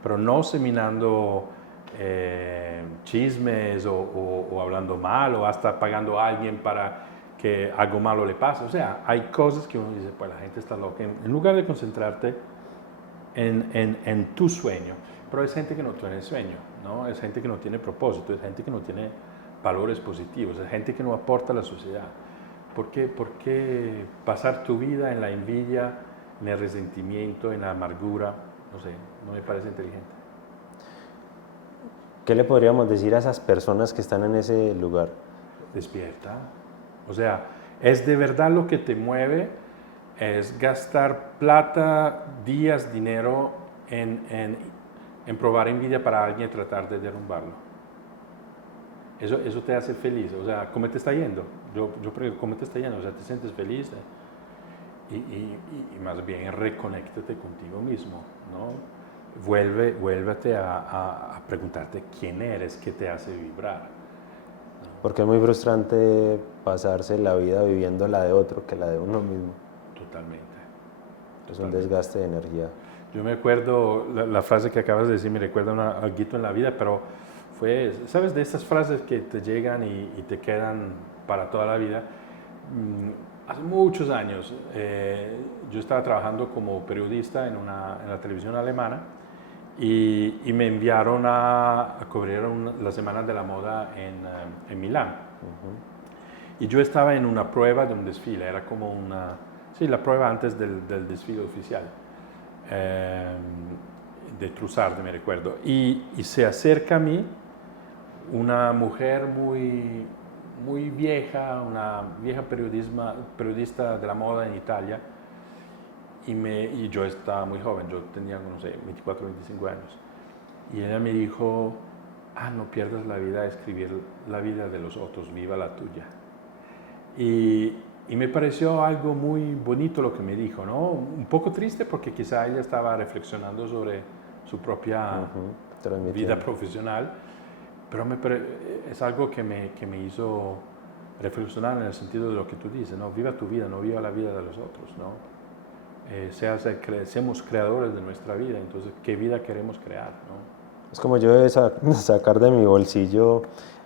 pero no seminando chismes o hablando mal o hasta pagando a alguien para que algo malo le pase. O sea, hay cosas que uno dice, pues la gente está loca. En lugar de concentrarte en tu sueño, pero es gente que no tiene sueño, ¿no? Es gente que no tiene propósito, es gente que no tiene valores positivos, es gente que no aporta a la sociedad. ¿Por qué pasar tu vida en la envidia, en el resentimiento, en la amargura? No sé, no me parece inteligente. ¿Qué le podríamos decir a esas personas que están en ese lugar? Despierta. O sea, es de verdad lo que te mueve, es gastar plata, días, dinero en probar envidia para alguien y tratar de derrumbarlo. Eso te hace feliz. O sea, ¿cómo te está yendo? Yo pregunto, ¿cómo te está yendo? O sea, ¿te sientes feliz? Y más bien reconéctate contigo mismo, ¿no? Vuélvete a preguntarte quién eres, qué te hace vibrar. Porque es muy frustrante pasarse la vida viviendo la de otro que la de uno mismo. Totalmente. Es un desgaste de energía. Yo me acuerdo, la frase que acabas de decir me recuerda algo en la vida, pero fue, ¿sabes? De estas frases que te llegan y te quedan para toda la vida. Hace muchos años yo estaba trabajando como periodista en la televisión alemana y me enviaron a cubrir las semanas de la moda en Milán. Y yo estaba en una prueba de un desfile, era como la prueba antes del desfile oficial, de Trussardi me recuerdo. Y se acerca a mí una mujer muy vieja, una vieja periodista de la moda en Italia, y yo estaba muy joven, yo tenía, no sé, 24, 25 años. Y ella me dijo, no pierdas la vida a escribir la vida de los otros, viva la tuya. Y me pareció algo muy bonito lo que me dijo, ¿no? Un poco triste porque quizá ella estaba reflexionando sobre su propia vida profesional, pero es algo que me hizo reflexionar en el sentido de lo que tú dices, ¿no? Viva tu vida, no viva la vida de los otros, ¿no? Seamos creadores de nuestra vida, entonces, ¿qué vida queremos crear, ¿no? Es como yo de sacar de mi bolsillo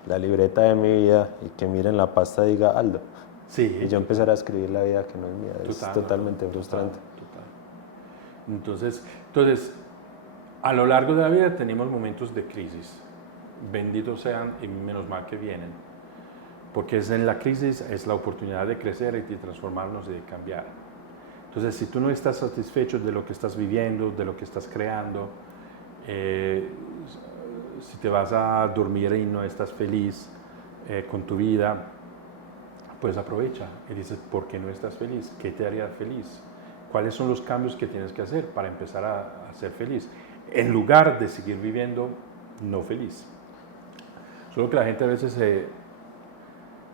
la libreta de mi vida y que miren la pasta y diga Aldo. Sí. Y yo empezar a escribir la vida que no es mía. Es totalmente frustrante. Total. Entonces, a lo largo de la vida tenemos momentos de crisis. Benditos sean y menos mal que vienen. Porque es en la crisis es la oportunidad de crecer y de transformarnos y de cambiar. Entonces, si tú no estás satisfecho de lo que estás viviendo, de lo que estás creando, si te vas a dormir y no estás feliz con tu vida, pues aprovecha y dices, ¿por qué no estás feliz? ¿Qué te haría feliz? ¿Cuáles son los cambios que tienes que hacer para empezar a ser feliz? En lugar de seguir viviendo no feliz. Solo que la gente a veces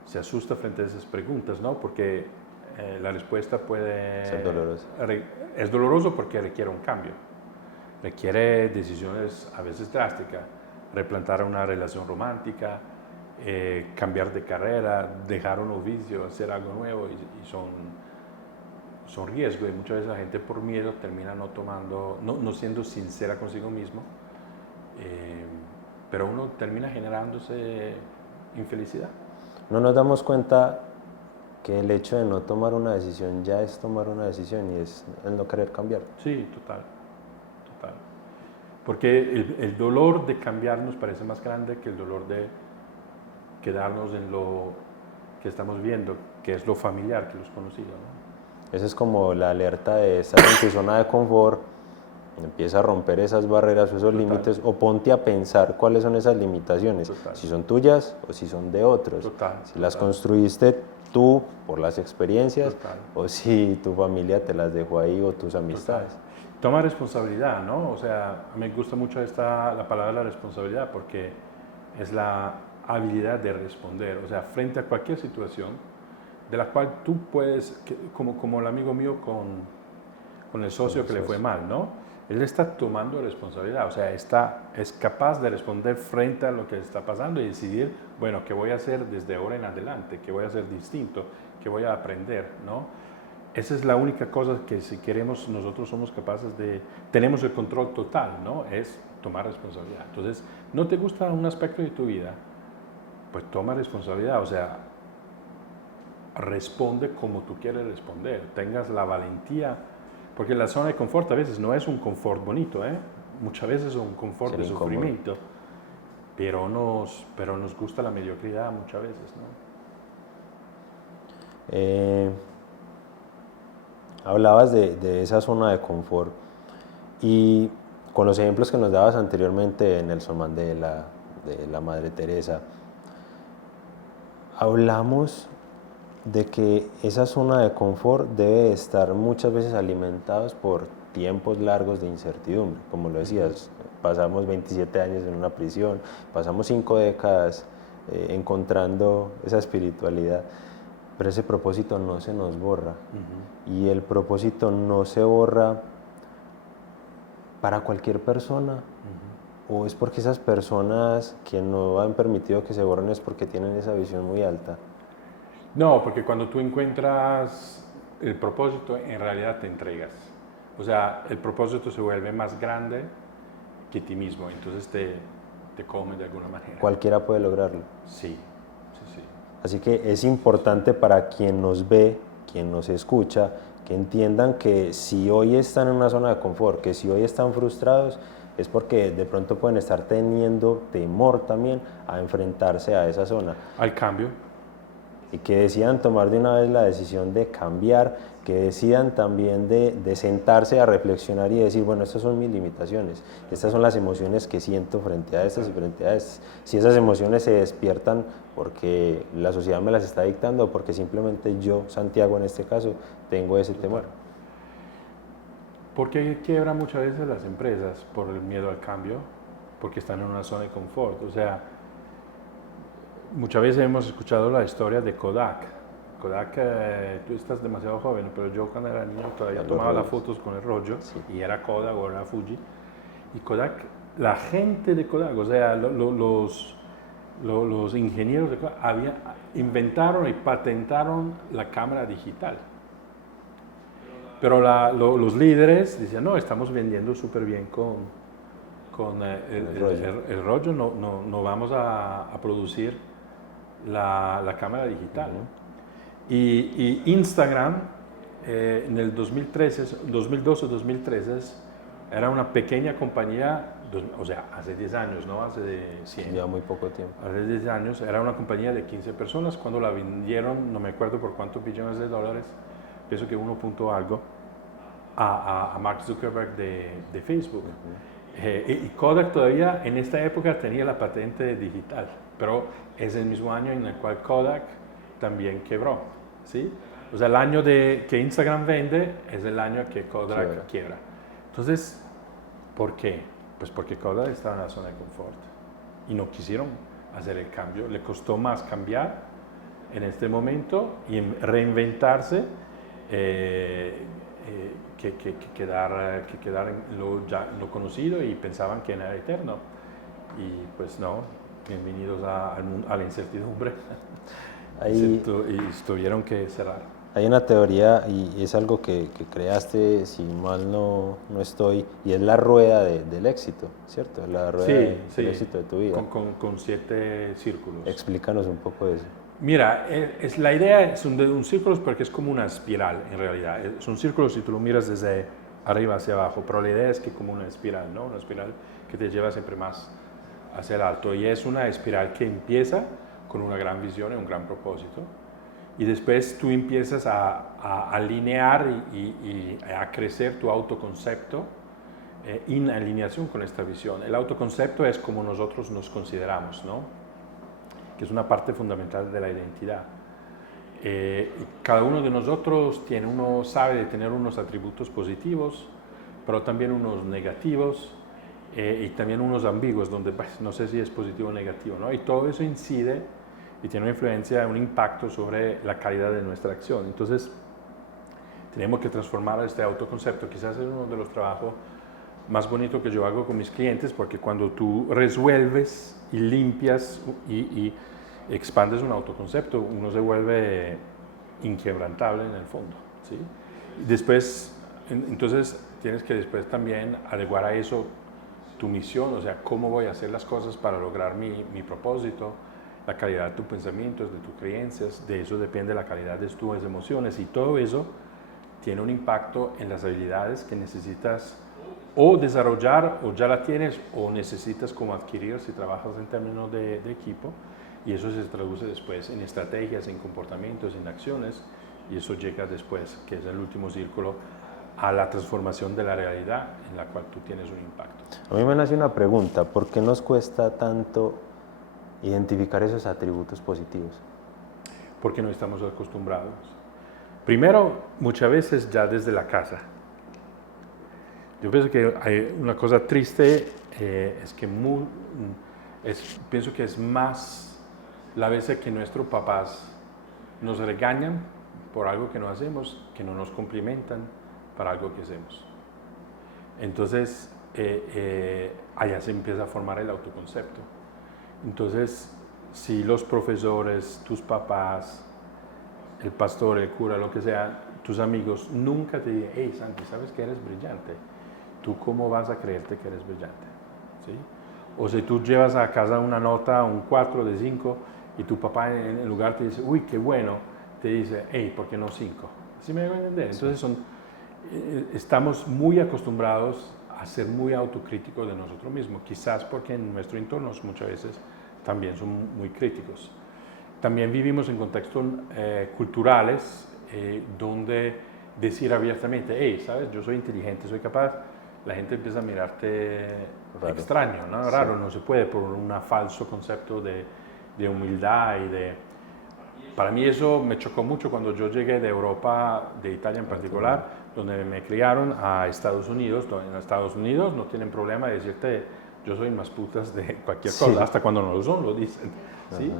se asusta frente a esas preguntas, ¿no? Porque la respuesta puede ser dolorosa. Es doloroso porque requiere un cambio. Requiere decisiones a veces drásticas. Replantar una relación romántica, cambiar de carrera, dejar un oficio, hacer algo nuevo y son riesgos y muchas veces la gente por miedo termina no siendo sincera consigo mismo, pero uno termina generándose infelicidad. No nos damos cuenta que el hecho de no tomar una decisión ya es tomar una decisión y es el no querer cambiar. Sí, total. Porque el dolor de cambiar nos parece más grande que el dolor de quedarnos en lo que estamos viendo, que es lo familiar, que es lo conocido, ¿no? Esa es como la alerta de estar en tu zona de confort Empieza a romper esas barreras o esos límites, o ponte a pensar cuáles son esas limitaciones, si son tuyas o si son de otros, si las construiste tú por las experiencias o si tu familia te las dejó ahí o tus amistades. Toma responsabilidad, ¿no? O sea, me gusta mucho la palabra responsabilidad porque es la habilidad de responder, o sea, frente a cualquier situación de la cual tú puedes, como el amigo mío con el socio que le fue mal, ¿no? Él está tomando responsabilidad, o sea, es capaz de responder frente a lo que está pasando y decidir, bueno, ¿qué voy a hacer desde ahora en adelante? ¿Qué voy a hacer distinto? ¿Qué voy a aprender? ¿No? Esa es la única cosa que si queremos, nosotros somos capaces de, tenemos el control total, ¿no? Es tomar responsabilidad. Entonces, ¿no te gusta un aspecto de tu vida? Pues toma responsabilidad, o sea, responde como tú quieres responder, tengas la valentía. Porque la zona de confort a veces no es un confort bonito, ¿eh? Muchas veces es un confort de sufrimiento, pero nos gusta la mediocridad muchas veces, ¿no? Hablabas de esa zona de confort y con los ejemplos que nos dabas anteriormente de Nelson Mandela, de la Madre Teresa, hablamos de que esa zona de confort debe estar muchas veces alimentados por tiempos largos de incertidumbre, como lo decías, pasamos 27 años en una prisión, pasamos 5 décadas encontrando esa espiritualidad, pero ese propósito no se nos borra, y el propósito no se borra para cualquier persona, o es porque esas personas que no han permitido que se borren es porque tienen esa visión muy alta. No, porque cuando tú encuentras el propósito, en realidad te entregas. O sea, el propósito se vuelve más grande que ti mismo, entonces te come de alguna manera. Cualquiera puede lograrlo. Sí. Así que es importante para quien nos ve, quien nos escucha, que entiendan que si hoy están en una zona de confort, que si hoy están frustrados, es porque de pronto pueden estar teniendo temor también a enfrentarse a esa zona. Al cambio. Y que decidan tomar de una vez la decisión de cambiar, que decidan también de sentarse a reflexionar y decir, bueno, estas son mis limitaciones, estas son las emociones que siento frente a estas y frente a estas. Si esas emociones se despiertan porque la sociedad me las está dictando o porque simplemente yo, Santiago en este caso, tengo ese temor. ¿Por qué quiebran muchas veces las empresas? Por el miedo al cambio, porque están en una zona de confort. O sea, muchas veces hemos escuchado la historia de Kodak. Kodak, tú estás demasiado joven, pero yo cuando era niño todavía tomaba las fotos con el rollo, y era Kodak o era Fuji. Y Kodak, la gente de Kodak, o sea, los ingenieros de Kodak inventaron y patentaron la cámara digital. Pero los líderes decían, no, estamos vendiendo súper bien con el rollo, no vamos a producir la cámara digital. Y Instagram en el 2012-2013 era una pequeña compañía, o sea, hace 10 años, no hace 100. Ya muy poco tiempo. Hace 10 años era una compañía de 15 personas. Cuando la vendieron, no me acuerdo por cuántos billones de dólares, pienso que 1 punto algo, a Mark Zuckerberg de Facebook. Y Kodak todavía en esta época tenía la patente digital, pero es el mismo año en el cual Kodak también quebró, ¿sí? O sea, el año que Instagram vende es el año que Kodak quiebra. Entonces, ¿por qué? Pues porque Kodak estaba en la zona de confort y no quisieron hacer el cambio. Le costó más cambiar en este momento y reinventarse que quedar en lo conocido, y pensaban que era eterno. Y pues no, bienvenidos a la incertidumbre. Y tuvieron que cerrar. Hay una teoría, y es algo que creaste, si mal no estoy, y es la rueda del éxito, ¿cierto? La rueda del éxito de tu vida. Con 7 círculos. Explícanos un poco de eso. Mira, la idea es un círculo porque es como una espiral en realidad. Es un círculo si tú lo miras desde arriba hacia abajo, pero la idea es que como una espiral, ¿no? Una espiral que te lleva siempre más hacia el alto. Y es una espiral que empieza con una gran visión y un gran propósito. Y después tú empiezas a alinear y a crecer tu autoconcepto en alineación con esta visión. El autoconcepto es como nosotros nos consideramos, ¿no? Que es una parte fundamental de la identidad. Cada uno de nosotros sabe de tener unos atributos positivos, pero también unos negativos y también unos ambiguos, donde pues, no sé si es positivo o negativo, ¿no? Y todo eso incide y tiene una influencia, un impacto sobre la calidad de nuestra acción. Entonces, tenemos que transformar este autoconcepto. Quizás es uno de los trabajos más bonitos que yo hago con mis clientes, porque cuando tú resuelves y limpias y expandes un autoconcepto, uno se vuelve inquebrantable en el fondo, ¿sí? Después, entonces tienes que después también adecuar a eso tu misión, o sea, cómo voy a hacer las cosas para lograr mi propósito, la calidad de tus pensamientos, de tus creencias, de eso depende la calidad de tus emociones, y todo eso tiene un impacto en las habilidades que necesitas o desarrollar, o ya la tienes, o necesitas como adquirir si trabajas en términos de equipo, y eso se traduce después en estrategias, en comportamientos, en acciones, y eso llega después, que es el último círculo, a la transformación de la realidad en la cual tú tienes un impacto. A mí me nace una pregunta, ¿por qué nos cuesta tanto identificar esos atributos positivos? Porque no estamos acostumbrados. Primero, muchas veces ya desde la casa. Yo pienso que hay una cosa triste, es que pienso que es más la vez que nuestros papás nos regañan por algo que no hacemos, que no nos complimentan para algo que hacemos. Entonces, allá se empieza a formar el autoconcepto. Entonces, si los profesores, tus papás, el pastor, el cura, lo que sea, tus amigos, nunca te dicen, hey Santi, ¿sabes que eres brillante? ¿Tú cómo vas a creerte que eres brillante? ¿Sí? O si tú llevas a casa una nota, un 4 de 5, y tu papá en lugar te dice, uy, qué bueno, te dice, hey, ¿por qué no 5? ¿Sí me van a entender? Entonces estamos muy acostumbrados a ser muy autocríticos de nosotros mismos, quizás porque en nuestro entorno muchas veces también son muy críticos. También vivimos en contextos culturales donde decir abiertamente, hey, ¿sabes? Yo soy inteligente, soy capaz, la gente empieza a mirarte raro. Extraño, ¿no? Sí. Raro, no se puede por un falso concepto de humildad y de... Para mí eso me chocó mucho cuando yo llegué de Europa, de Italia en particular, donde me criaron a Estados Unidos. En Estados Unidos no tienen problema de decirte, yo soy más putas de cualquier cosa, hasta cuando no lo son, lo dicen, ¿sí?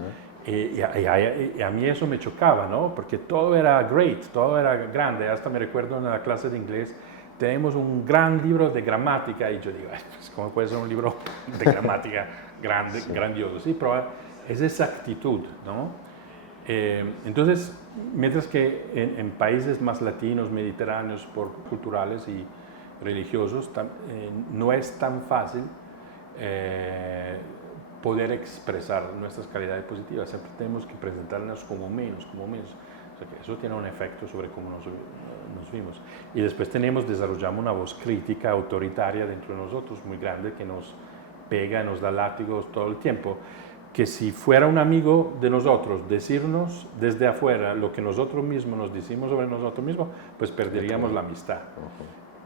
Y a mí eso me chocaba, ¿no? Porque todo era great, todo era grande. Hasta me recuerdo en la clase de inglés, tenemos un gran libro de gramática, y yo digo, pues, ¿cómo puede ser un libro de gramática grande, grandioso? Sí, pero es esa actitud, ¿no? Entonces, mientras que en países más latinos, mediterráneos, culturales y religiosos, no es tan fácil poder expresar nuestras calidades positivas. Siempre tenemos que presentarnos como menos. O sea, que eso tiene un efecto sobre cómo nos vimos. Y después desarrollamos una voz crítica, autoritaria dentro de nosotros, muy grande, que nos pega, nos da látigos todo el tiempo. Que si fuera un amigo de nosotros decirnos desde afuera lo que nosotros mismos nos decimos sobre nosotros mismos, pues perderíamos la amistad.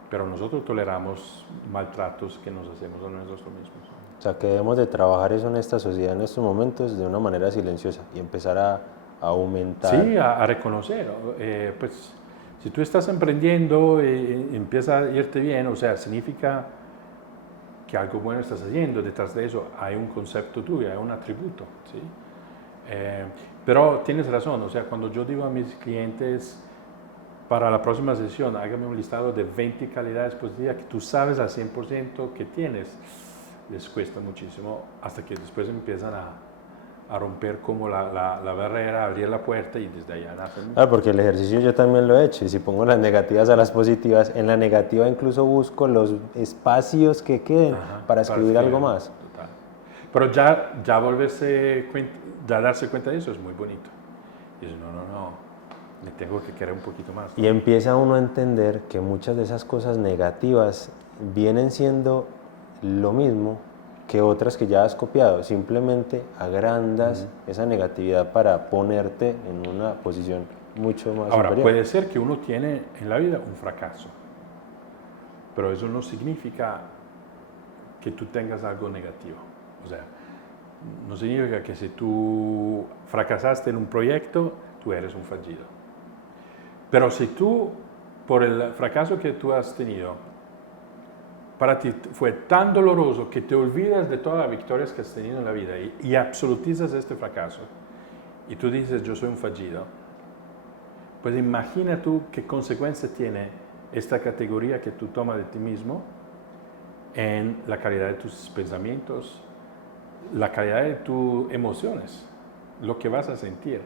Pero nosotros toleramos maltratos que nos hacemos a nosotros mismos. O sea, que debemos de trabajar eso en esta sociedad en estos momentos de una manera silenciosa y empezar a aumentar. Sí, a reconocer. Pues si tú estás emprendiendo y empieza a irte bien, o sea, significa que algo bueno estás haciendo. Detrás de eso hay un concepto tuyo, hay un atributo, ¿sí? Pero tienes razón, o sea, cuando yo digo a mis clientes, para la próxima sesión, hágame un listado de 20 calidades positivas que tú sabes al 100% que tienes, les cuesta muchísimo hasta que después empiezan a romper como la barrera, abrir la puerta y desde allá nacen. Porque el ejercicio yo también lo he hecho, y si pongo las negativas a las positivas, en la negativa incluso busco los espacios que queden para escribir algo más. Total. Pero ya darse cuenta de eso es muy bonito. Y dice, no, me tengo que querer un poquito más, ¿no? Y empieza uno a entender que muchas de esas cosas negativas vienen siendo lo mismo que otras que ya has copiado, simplemente agrandas esa negatividad para ponerte en una posición mucho más Ahora, superior. puede ser que uno tiene en la vida un fracaso. pero eso no significa que tú tengas algo negativo. O sea, no significa que si tú fracasaste en un proyecto, tú eres un fallido. Pero si tú, por el fracaso que tú has tenido, para ti fue tan doloroso que te olvidas de todas las victorias que has tenido en la vida y absolutizas este fracaso, y tú dices, yo soy un fallido, pues imagina tú qué consecuencia tiene esta categoría que tú tomas de ti mismo en la calidad de tus pensamientos, la calidad de tus emociones, lo que vas a sentir.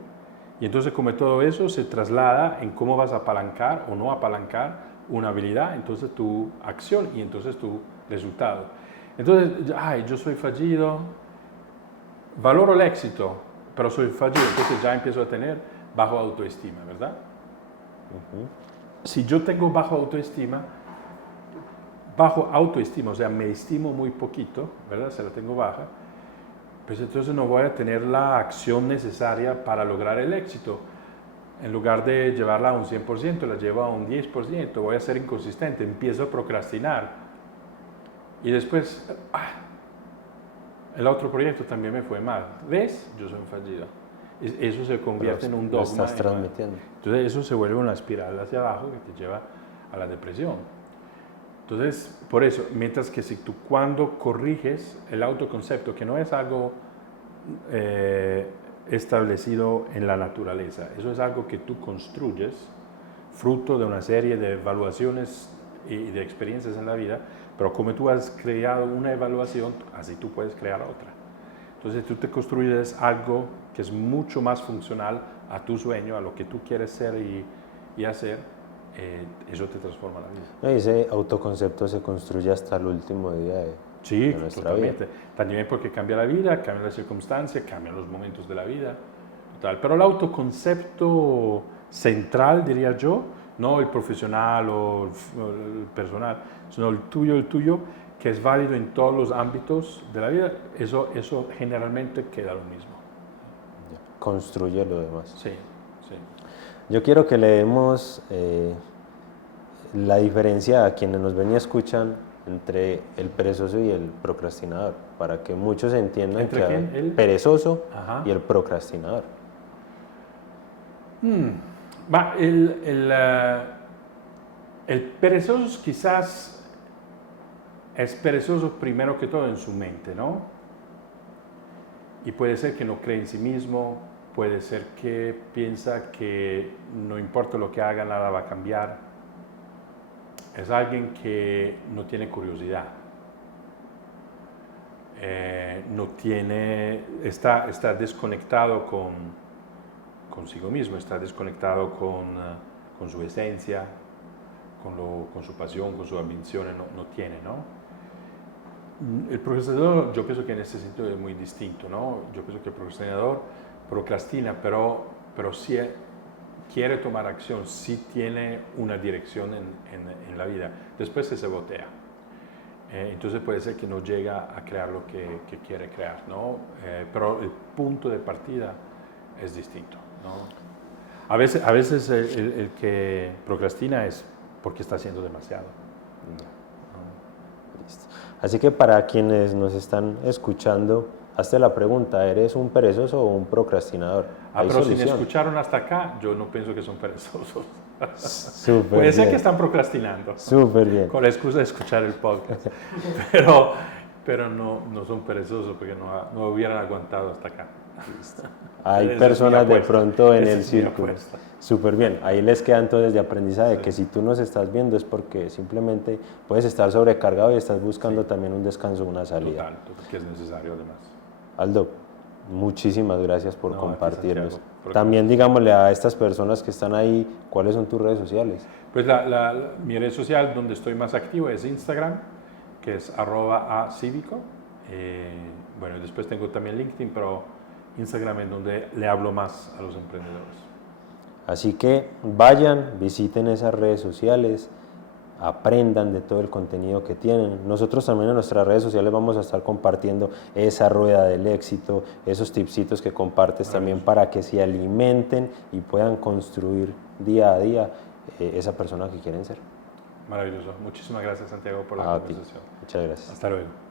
Y entonces, como todo eso se traslada en cómo vas a apalancar o no apalancar una habilidad, entonces tu acción y entonces tu resultado. Entonces, ay, yo soy fallido, valoro el éxito, pero soy fallido, entonces ya empiezo a tener bajo autoestima, ¿verdad? Si yo tengo bajo autoestima, o sea, me estimo muy poquito, ¿verdad? Se la tengo baja, pues entonces no voy a tener la acción necesaria para lograr el éxito. En lugar de llevarla a un 100%, la llevo a un 10%, voy a ser inconsistente, empiezo a procrastinar. Y después, el otro proyecto también me fue mal. ¿Ves? Yo soy un fallido. Eso se convierte en un dogma. Lo estás transmitiendo. Entonces eso se vuelve una espiral hacia abajo que te lleva a la depresión. Entonces, por eso, mientras que si tú cuando corriges el autoconcepto, que no es algo establecido en la naturaleza, eso es algo que tú construyes, fruto de una serie de evaluaciones y de experiencias en la vida, pero como tú has creado una evaluación, así tú puedes crear otra. Entonces tú te construyes algo que es mucho más funcional a tu sueño, a lo que tú quieres ser y hacer. Eso te transforma la vida. Ese autoconcepto se construye hasta el último día de nuestra totalmente. vida. También porque cambia la vida, cambian las circunstancias, cambian los momentos de la vida. Total. Pero el autoconcepto central, diría yo, no el profesional o el personal, sino el tuyo, que es válido en todos los ámbitos de la vida, eso generalmente queda lo mismo. Construye lo demás. Sí. Yo quiero que le demos la diferencia a quienes nos ven y escuchan entre el perezoso y el procrastinador, para que muchos entiendan ¿Entre quién? El perezoso Ajá. y el procrastinador. El perezoso quizás es perezoso primero que todo en su mente, ¿no? Y puede ser que no cree en sí mismo, puede ser que piensa que no importa lo que haga, nada va a cambiar. Es alguien que no tiene curiosidad, está desconectado consigo mismo, está desconectado con su esencia, con su pasión, con su ambición, no tiene, ¿no? El procrastinador, yo pienso que en este sentido es muy distinto, ¿no? Yo pienso que el procrastinador procrastina, pero sí quiere tomar acción, sí tiene una dirección en la vida. Después se sabotea. Entonces puede ser que no llega a crear lo que quiere crear, ¿no? Pero el punto de partida es distinto, ¿no? A veces el que procrastina es porque está haciendo demasiado. Así que para quienes nos están escuchando, hazte la pregunta, ¿eres un perezoso o un procrastinador? Pero si me escucharon hasta acá, yo no pienso que son perezosos. Puede ser que están procrastinando. Súper bien. Con la excusa de escuchar el podcast. pero no son perezosos porque no hubieran aguantado hasta acá. Hay personas de pronto en el círculo. Súper bien. Ahí les queda entonces de aprendizaje que si tú nos estás viendo es porque simplemente puedes estar sobrecargado y estás buscando también un descanso, una salida. Total, que es necesario además. Aldo, muchísimas gracias por compartirnos. También digámosle a estas personas que están ahí, ¿cuáles son tus redes sociales? Pues mi red social donde estoy más activo es Instagram, que es @acívico. Bueno, después tengo también LinkedIn, pero Instagram es donde le hablo más a los emprendedores. Así que vayan, visiten esas redes sociales, aprendan de todo el contenido que tienen. Nosotros también en nuestras redes sociales vamos a estar compartiendo esa rueda del éxito, esos tipsitos que compartes también para que se alimenten y puedan construir día a día esa persona que quieren ser. Maravilloso. Muchísimas gracias, Santiago, por la A ti. conversación. Muchas gracias. Hasta luego.